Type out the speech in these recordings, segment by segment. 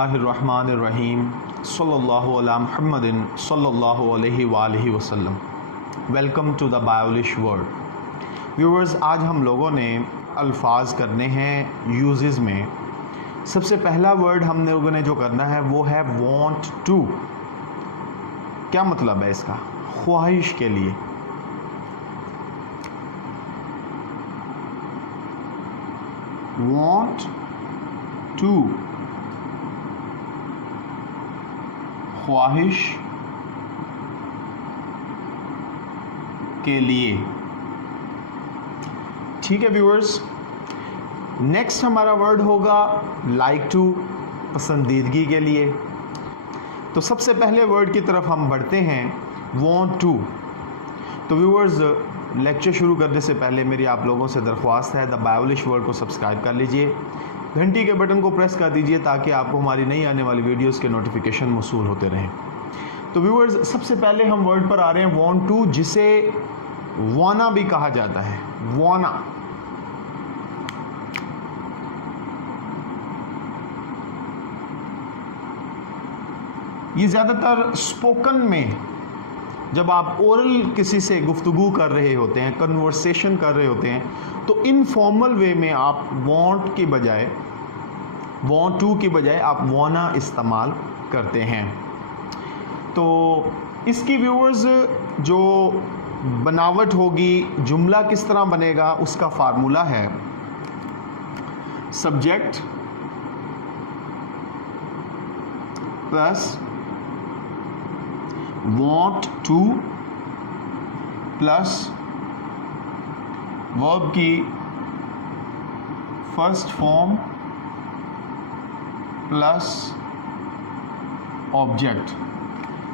बिस्मिल्लाहिर्रहमानिर्रहीम सल्लल्लाहु अला मुहम्मदिन सल्लल्लाहु अलैहि वालिहि वसल्लम। Welcome to the Biolish world. Viewers, आज हम लोगों ने अल्फाज करने हैं यूजेस में। सबसे पहला वर्ड हम लोगों ने जो करना है वो है वांट टू। क्या मतलब है इसका? ख्वाहिश के लिए। वांट टू, ख्वाहिश के लिए। ठीक है व्यूअर्स, नेक्स्ट हमारा वर्ड होगा लाइक टू, पसंदीदगी के लिए। तो सबसे पहले वर्ड की तरफ हम बढ़ते हैं, वांट टू। तो व्यूअर्स, लेक्चर शुरू करने से पहले मेरी आप लोगों से दरख्वास्त है, द बायोलिश वर्ल्ड को सब्सक्राइब कर लीजिए, घंटी के बटन को प्रेस कर दीजिए ताकि आपको हमारी नई आने वाली वीडियोस के नोटिफिकेशन मौसूल होते रहें। तो व्यूअर्स, सबसे पहले हम वर्ड पर आ रहे हैं वांट टू, जिसे वाना भी कहा जाता है। वाना, ये ज़्यादातर स्पोकन में, जब आप ओरल किसी से गुफ्तगू कर रहे होते हैं, कन्वर्सेशन कर रहे होते हैं, तो इनफॉर्मल वे में आप वांट की बजाय, वांट टू की बजाय आप वाना इस्तेमाल करते हैं। तो इसकी व्यूअर्स जो बनावट होगी, जुमला किस तरह बनेगा, उसका फार्मूला है subject plus want to plus verb की first form plus object.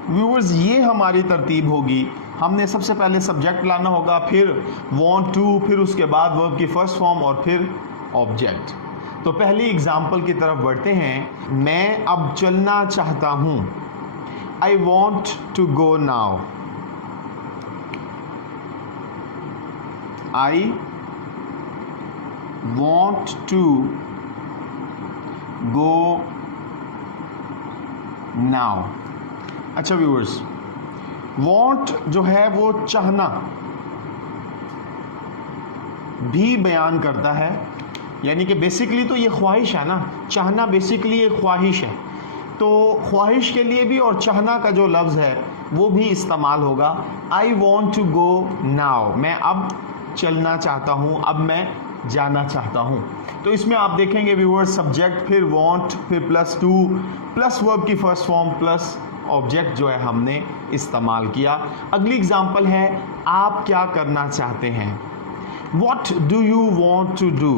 Viewers, ये हमारी तरतीब होगी। हमने सबसे पहले सब्जेक्ट लाना होगा, फिर want to, फिर उसके बाद वर्ब की फर्स्ट फॉर्म और फिर ऑब्जेक्ट। तो पहली एग्जाम्पल की तरफ बढ़ते हैं। मैं अब चलना चाहता हूँ। I want to go now. I want to go now. अच्छा व्यूअर्स, want जो है वो चाहना भी बयान करता है, यानी कि बेसिकली तो ये ख्वाहिश है ना, चाहना बेसिकली एक ख्वाहिश है। तो ख्वाहिश के लिए भी और चाहना का जो लफ्ज़ है वो भी इस्तेमाल होगा। I want to go now, मैं अब चलना चाहता हूँ, अब मैं जाना चाहता हूँ। तो इसमें आप देखेंगे व्यूअर्स, सब्जेक्ट, फिर वॉन्ट, फिर प्लस टू, प्लस वर्ब की फर्स्ट फॉर्म प्लस ऑब्जेक्ट जो है हमने इस्तेमाल किया। अगली एग्जाम्पल है, आप क्या करना चाहते हैं। What do you want to do.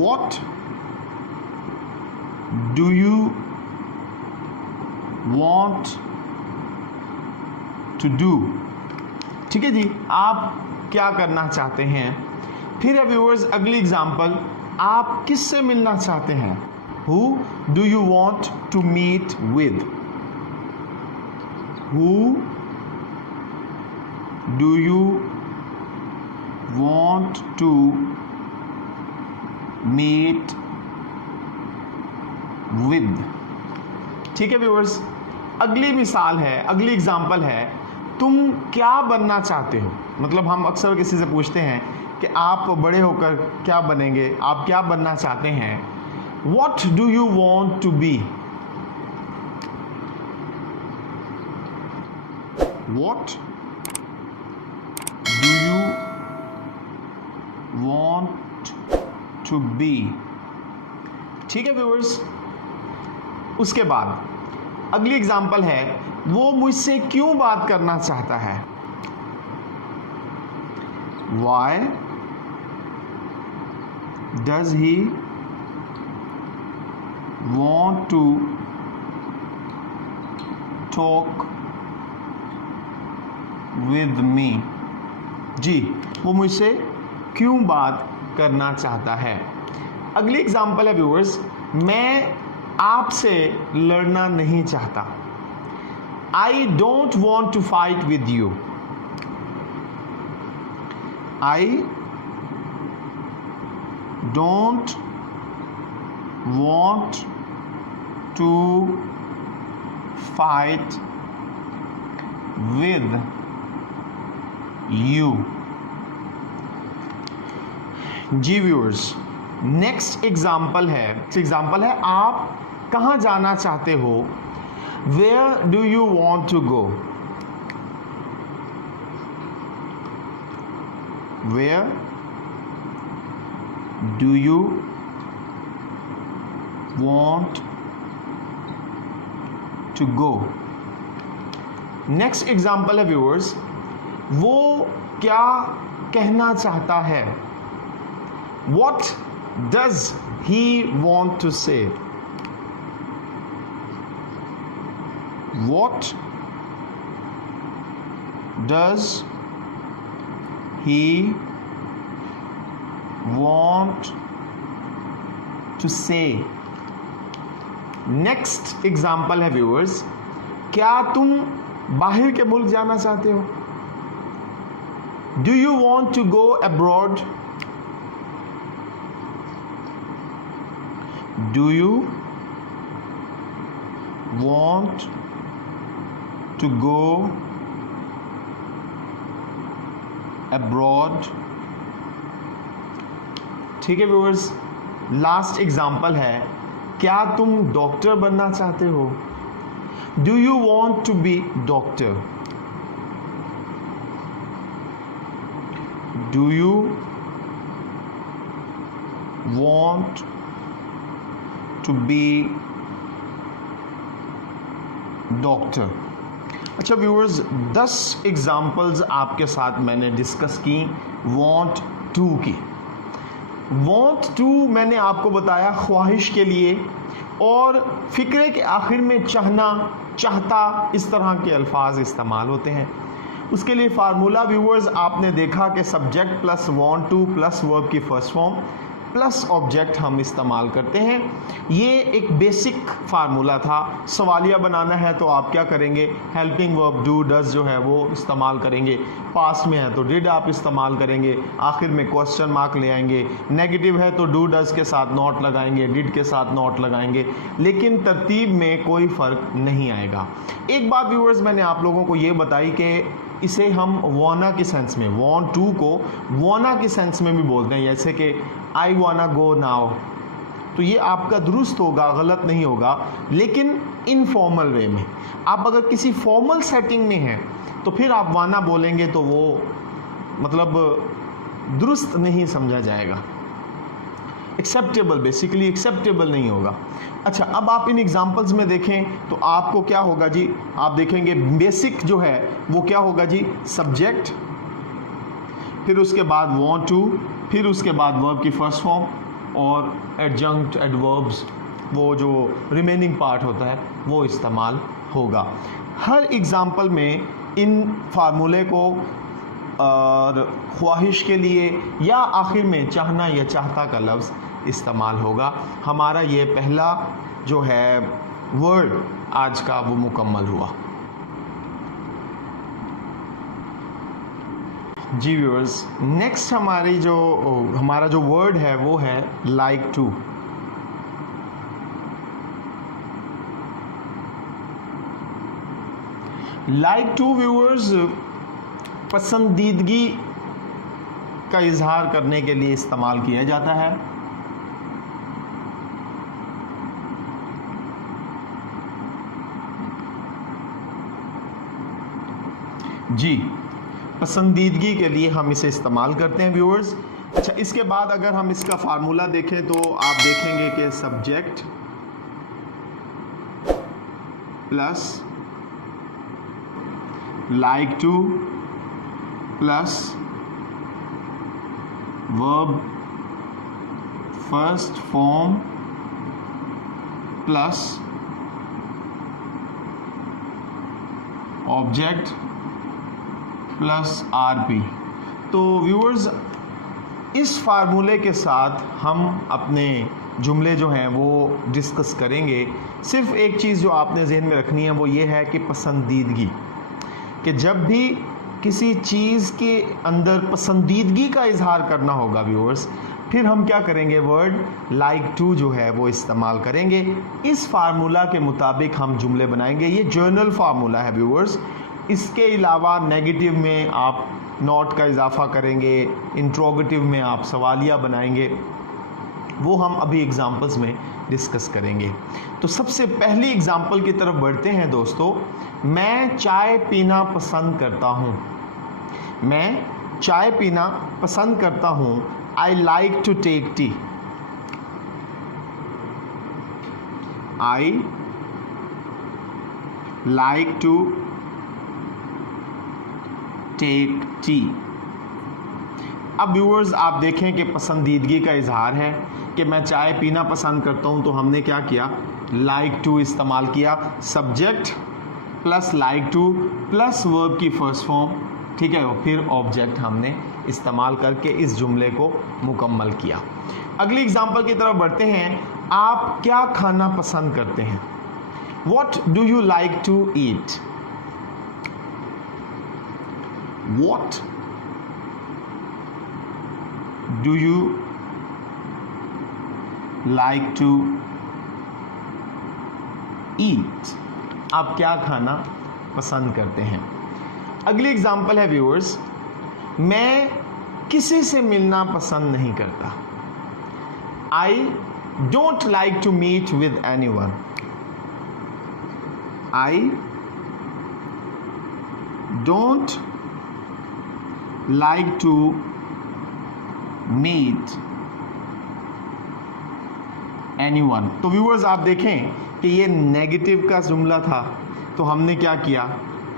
What do you want to do। ठीक है जी, आप क्या करना चाहते हैं। फिर है व्यूअर्स अगली एग्जांपल, आप किससे मिलना चाहते हैं। Who do you want to meet with। Who do you want to meet with। ठीक है व्यूअर्स, अगली मिसाल है, अगली एग्जांपल है, तुम क्या बनना चाहते हो। मतलब हम अक्सर किसी से पूछते हैं कि आप बड़े होकर क्या बनेंगे, आप क्या बनना चाहते हैं। What do you want to be। What do you want to be। ठीक है व्यूअर्स, उसके बाद अगली एग्जाम्पल है, वो मुझसे क्यों बात करना चाहता है। Why does he want to talk with me। जी, वो मुझसे क्यों बात करना चाहता है। अगली एग्जाम्पल है व्यूअर्स, मैं आपसे लड़ना नहीं चाहता। I don't want to fight with you. I don't want to fight with you। जी व्यूअर्स, नेक्स्ट एग्जाम्पल है आप कहाँ जाना चाहते हो। Where do you want to go. Where do you want to go. Next example है viewers, वो क्या कहना चाहता है। What does he want to say? What does he want to say? Next example है व्यूअर्स, क्या तुम बाहर के मुल्क जाना चाहते हो। Do you want to go abroad? Do you want to go abroad? ठीक है व्यूअर्स, लास्ट एग्जाम्पल है, क्या तुम डॉक्टर बनना चाहते हो। Do you want to be doctor? Do you want to be doctor? अच्छा व्यूअर्स, 10 एग्जाम्पल्स आपके साथ मैंने डिस्कस की want to की। want to मैंने आपको बताया ख्वाहिश के लिए, और फिक्रे के आखिर में चाहना, चाहता, इस तरह के अल्फाज इस्तेमाल होते हैं। उसके लिए फार्मूला व्यूअर्स आपने देखा कि subject plus want to plus verb की फर्स्ट फॉर्म प्लस ऑब्जेक्ट हम इस्तेमाल करते हैं। ये एक बेसिक फार्मूला था। सवालिया बनाना है तो आप क्या करेंगे, हेल्पिंग वर्ब डू डज जो है वो इस्तेमाल करेंगे। पास्ट में है तो डिड आप इस्तेमाल करेंगे, आखिर में क्वेश्चन मार्क ले आएंगे। नेगेटिव है तो डू डज के साथ नॉट लगाएंगे, डिड के साथ नॉट लगाएंगे, लेकिन तरतीब में कोई फ़र्क नहीं आएगा। एक बात व्यूअर्स मैंने आप लोगों को ये बताई कि इसे हम वाना की सेंस में, वांट टू को वाना की सेंस में भी बोलते हैं, जैसे कि आई वाना गो नाउ। तो ये आपका दुरुस्त होगा, गलत नहीं होगा, लेकिन इनफॉर्मल वे में। आप अगर किसी फॉर्मल सेटिंग में हैं तो फिर आप वाना बोलेंगे तो वो मतलब दुरुस्त नहीं समझा जाएगा, एक्सेप्टेबल, बेसिकली एक्सेप्टेबल नहीं होगा। अच्छा, अब आप इन एग्जांपल्स में देखें तो आपको क्या होगा जी, आप देखेंगे बेसिक जो है वो क्या होगा जी, सब्जेक्ट, फिर उसके बाद वांट टू, फिर उसके बाद वर्ब की फर्स्ट फॉर्म, और एडजंक्ट, एडवर्ब्स, वो जो रिमेनिंग पार्ट होता है वो इस्तेमाल होगा। हर एग्जांपल में इन फार्मूले को और ख्वाहिश के लिए या आखिर में चाहना या चाहता का लफ्ज़ इस्तेमाल होगा। हमारा ये पहला जो है वर्ड आज का वो मुकम्मल हुआ। जी व्यूअर्स, नेक्स्ट हमारा जो वर्ड है वो है like to. Like to viewers पसंदीदगी का इजहार करने के लिए इस्तेमाल किया जाता है। जी, पसंदीदगी के लिए हम इसे इस्तेमाल करते हैं व्यूअर्स। अच्छा, इसके बाद अगर हम इसका फार्मूला देखें तो आप देखेंगे कि subject plus like two plus verb first form plus object plus RP. तो व्यूअर्स, इस फार्मूले के साथ हम अपने जुमले जो हैं वो डिस्कस करेंगे। सिर्फ एक चीज़ जो आपने जहन में रखनी है वो ये है कि पसंदीदगी, कि जब भी किसी चीज़ के अंदर पसंदीदगी का इजहार करना होगा व्यूअर्स, फिर हम क्या करेंगे, वर्ड लाइक टू जो है वो इस्तेमाल करेंगे। इस फार्मूला के मुताबिक हम जुमले बनाएंगे। ये जर्नल फार्मूला है व्यूअर्स। इसके अलावा नेगेटिव में आप नॉट का इजाफा करेंगे, इंट्रोगेटिव में आप सवालिया बनाएंगे, वो हम अभी एग्जाम्पल्स में डिस्कस करेंगे। तो सबसे पहली एग्जाम्पल की तरफ बढ़ते हैं दोस्तों। मैं चाय पीना पसंद करता हूँ। मैं चाय पीना पसंद करता हूँ। I like to take tea. I like to take tea. अब व्यूअर्स आप देखें कि पसंदीदगी का इजहार है कि मैं चाय पीना पसंद करता हूं, तो हमने क्या किया, लाइक टू इस्तेमाल किया। Subject plus like two plus verb की फर्स्ट फॉर्म, ठीक है, फिर ऑब्जेक्ट हमने इस्तेमाल करके इस जुमले को मुकम्मल किया। अगली एग्जांपल की तरफ बढ़ते हैं। आप क्या खाना पसंद करते हैं? What do you like to eat? What do you like to eat? आप क्या खाना पसंद करते हैं? अगली एग्जाम्पल है व्यूअर्स। मैं किसी से मिलना पसंद नहीं करता। I don't like to meet with anyone. I don't like to meet anyone। तो व्यूअर्स आप देखें कि ये नेगेटिव का जुमला था, तो हमने क्या किया,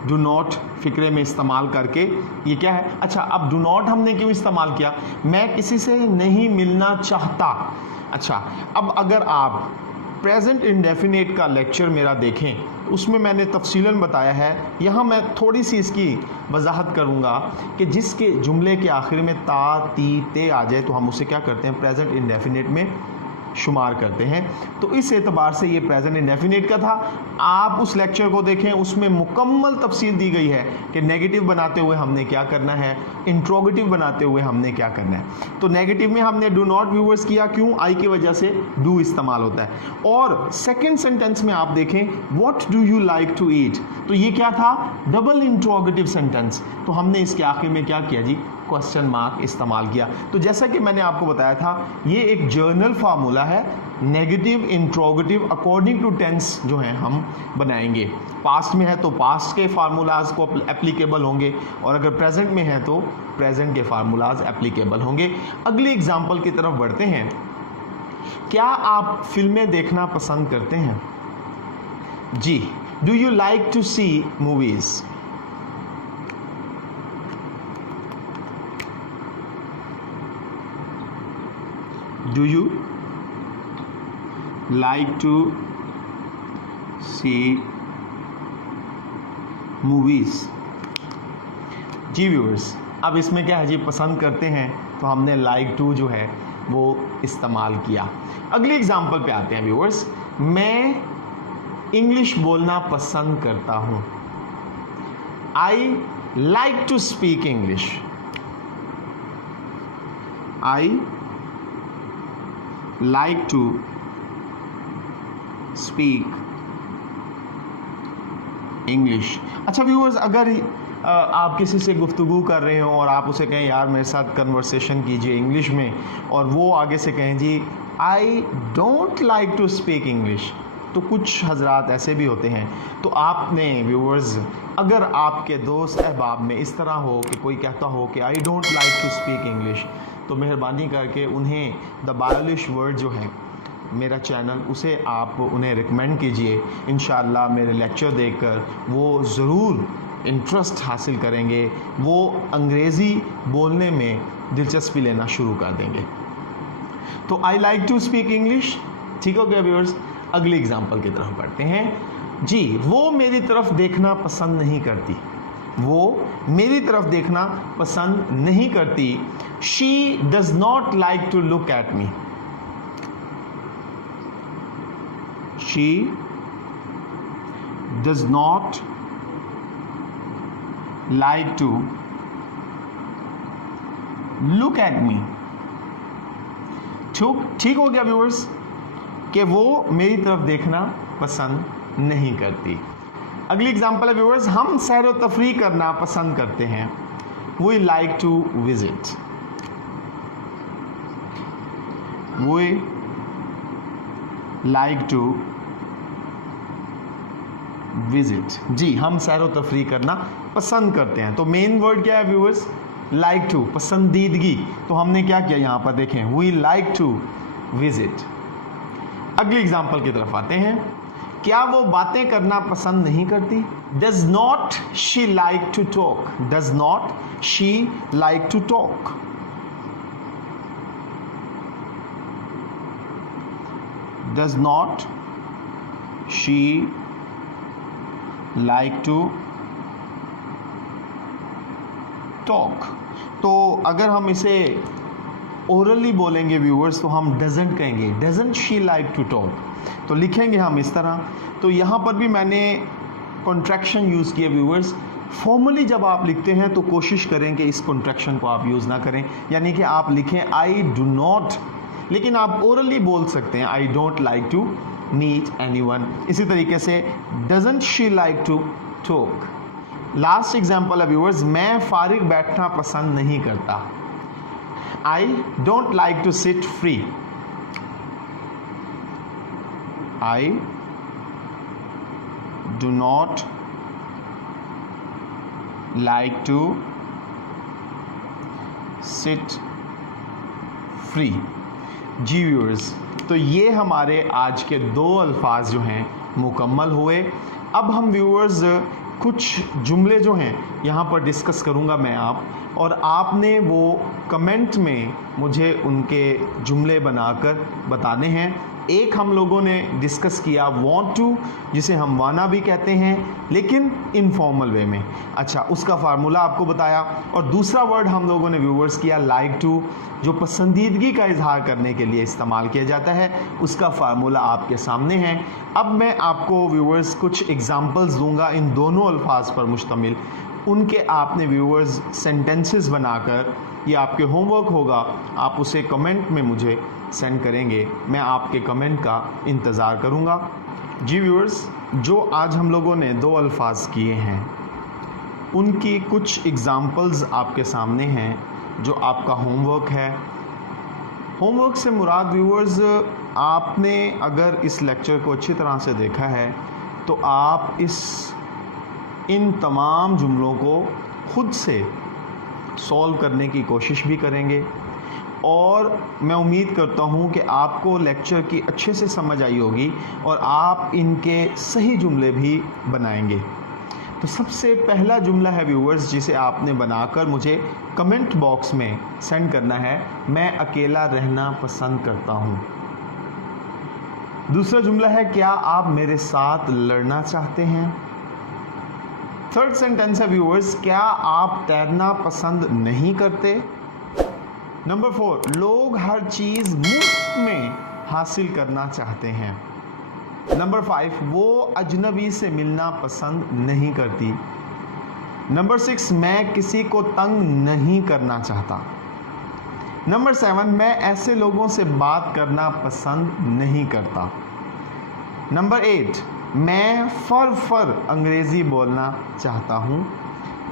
डू नॉट फिक्रे में इस्तेमाल करके, ये क्या है, अच्छा अब डू नॉट हमने क्यों इस्तेमाल किया, मैं किसी से नहीं मिलना चाहता। अच्छा अब अगर आप प्रेजेंट इंडेफिनेट का लेक्चर मेरा देखें, उसमें मैंने तफसीलन बताया है। यहाँ मैं थोड़ी सी इसकी वजाहत करूँगा कि जिसके जुमले के आखिर में ता ती ते आ जाए तो हम उसे क्या करते हैं, प्रेजेंट इंडेफिनेट में शुमार करते हैं। तो इस एतबार से ये प्रेजेंट इंडेफिनेट का था। आप उस लेक्चर को देखें, उसमें मुकम्मल तफसील दी गई है कि नेगेटिव बनाते हुए हमने क्या करना है, इंट्रोगेटिव बनाते हुए हमने क्या करना है। तो नेगेटिव में हमने डू नॉट व्यूअर्स किया, क्यों, आई की वजह से डू इस्तेमाल होता है। और सेकेंड सेंटेंस में आप देखें, what do you like to eat, तो ये क्या था, डबल इंट्रोगेटिव सेंटेंस। तो हमने इसके आखिर में क्या किया जी, क्वेश्चन मार्क इस्तेमाल किया। तो जैसा कि मैंने आपको बताया था, ये एक जर्नल फार्मूला है। Negative interrogative according to tense जो है हम बनाएंगे। पास्ट में है तो पास्ट के फार्मूलाज को एप्लीकेबल होंगे, और अगर प्रेजेंट में है तो प्रेजेंट के फार्मूलाज एप्लीकेबल होंगे। अगली एग्जाम्पल की तरफ बढ़ते हैं। क्या आप फिल्में देखना पसंद करते हैं? जी, do you like to see movies? Do you like to see movies? जी व्यूअर्स, अब इसमें क्या है जी, पसंद करते हैं, तो हमने like to जो है वो इस्तेमाल किया। अगली एग्जाम्पल पे आते हैं व्यूअर्स। मैं इंग्लिश बोलना पसंद करता हूँ। I like to speak English. I like to speak English। अच्छा व्यूअर्स, अगर आप किसी से गुफ्तगू कर रहे हो और आप उसे कहें यार मेरे साथ कन्वर्सेशन कीजिए इंग्लिश में, और वो आगे से कहें जी I don't like to speak English, तो कुछ हजरात ऐसे भी होते हैं। तो आपने व्यूअर्स, अगर आपके दोस्त अहबाब में इस तरह हो कि कोई कहता हो कि I don't like to speak English, तो मेहरबानी करके उन्हें द बायोलिश वर्ड जो है मेरा चैनल, उसे आप उन्हें रिकमेंड कीजिए। इंशाअल्लाह मेरे लेक्चर देखकर वो ज़रूर इंटरेस्ट हासिल करेंगे, वो अंग्रेज़ी बोलने में दिलचस्पी लेना शुरू कर देंगे। तो I like to speak English, ठीक हो गया व्यूअर्स। अगली एग्जाम्पल की तरफ बढ़ते हैं। जी, वो मेरी तरफ देखना पसंद नहीं करती। वो मेरी तरफ देखना पसंद नहीं करती। She does not like to look at me. She does not like to look at me. ठीक हो गया व्यूअर्स कि वो मेरी तरफ देखना पसंद नहीं करती। अगली एग्जांपल है व्यूअर्स, हम सैर व तफरी करना पसंद करते हैं। We like to visit. We like to visit. जी, हम सैर व तफरी करना पसंद करते हैं। तो मेन वर्ड क्या है व्यूअर्स? Like to, पसंदीदगी। तो हमने क्या किया यहाँ पर देखें, वी लाइक टू विजिट। अगली एग्जांपल की तरफ आते हैं। क्या वो बातें करना पसंद नहीं करती? Does not she like to talk. Does not she like to talk. Does not she like to talk. तो अगर हम इसे ओरली बोलेंगे व्यूअर्स तो हम डजंट कहेंगे, doesn't she like to talk. तो लिखेंगे हम इस तरह। तो यहाँ पर भी मैंने कॉन्ट्रैक्शन यूज़ किया व्यूअर्स। फॉर्मली जब आप लिखते हैं तो कोशिश करें कि इस कॉन्ट्रैक्शन को आप यूज़ ना करें, यानी कि आप लिखें आई डू नॉट, लेकिन आप ओरली बोल सकते हैं I don't like to meet anyone. इसी तरीके से doesn't she like to talk. Last example है व्यूअर्स, मैं फारिग बैठना पसंद नहीं करता। I don't like to sit free. I do not like to sit free. जी व्यूअर्स, तो ये हमारे आज के 2 अल्फाज जो हैं मुकम्मल हुए। अब हम व्यूअर्स कुछ जुमले जो हैं यहाँ पर डिस्कस करूँगा मैं और आपने वो कमेंट में मुझे उनके जुमले बनाकर बताने हैं। एक हम लोगों ने डिस्कस किया वांट टू, जिसे हम वाना भी कहते हैं लेकिन इनफॉर्मल वे में। अच्छा, उसका फार्मूला आपको बताया। और दूसरा वर्ड हम लोगों ने व्यूअर्स किया लाइक टू, जो पसंदीदगी का इजहार करने के लिए इस्तेमाल किया जाता है। उसका फार्मूला आपके सामने है। अब मैं आपको व्यूअर्स कुछ एग्जांपल्स दूंगा इन दोनों अल्फाज पर मुश्तमिल। उनके आपने व्यूअर्स सेंटेंसेस बनाकर, ये आपके होमवर्क होगा, आप उसे कमेंट में मुझे सेंड करेंगे। मैं आपके कमेंट का इंतज़ार करूँगा। जी व्यूअर्स, जो आज हम लोगों ने 2 अल्फाज किए हैं उनकी कुछ एग्ज़ाम्पल्स आपके सामने हैं जो आपका होमवर्क है। होमवर्क से मुराद व्यूअर्स, आपने अगर इस लेक्चर को अच्छी तरह से देखा है तो आप इन तमाम जुमलों को खुद से सॉल्व करने की कोशिश भी करेंगे और मैं उम्मीद करता हूं कि आपको लेक्चर की अच्छे से समझ आई होगी और आप इनके सही जुमले भी बनाएंगे। तो सबसे पहला जुमला है व्यूअर्स जिसे आपने बनाकर मुझे कमेंट बॉक्स में सेंड करना है, मैं अकेला रहना पसंद करता हूं। दूसरा जुमला है, क्या आप मेरे साथ लड़ना चाहते हैं। थर्ड सेंटेंस है व्यूअर्स, क्या आप तैरना पसंद नहीं करते। नंबर 4, लोग हर चीज़ मुफ्त में हासिल करना चाहते हैं। नंबर 5, वो अजनबी से मिलना पसंद नहीं करती। नंबर 6, मैं किसी को तंग नहीं करना चाहता। नंबर 7, मैं ऐसे लोगों से बात करना पसंद नहीं करता। नंबर 8, मैं फर अंग्रेज़ी बोलना चाहता हूँ।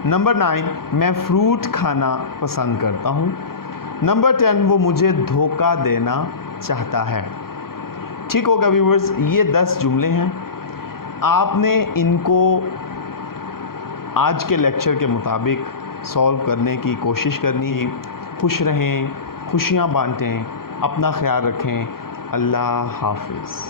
नंबर 9, मैं फ्रूट खाना पसंद करता हूँ। नंबर 10, वो मुझे धोखा देना चाहता है। ठीक होगा व्यूअर्स, ये 10 जुमले हैं। आपने इनको आज के लेक्चर के मुताबिक सॉल्व करने की कोशिश करनी है। खुश रहें, खुशियाँ बांटें, अपना ख्याल रखें। अल्लाह हाफिज़।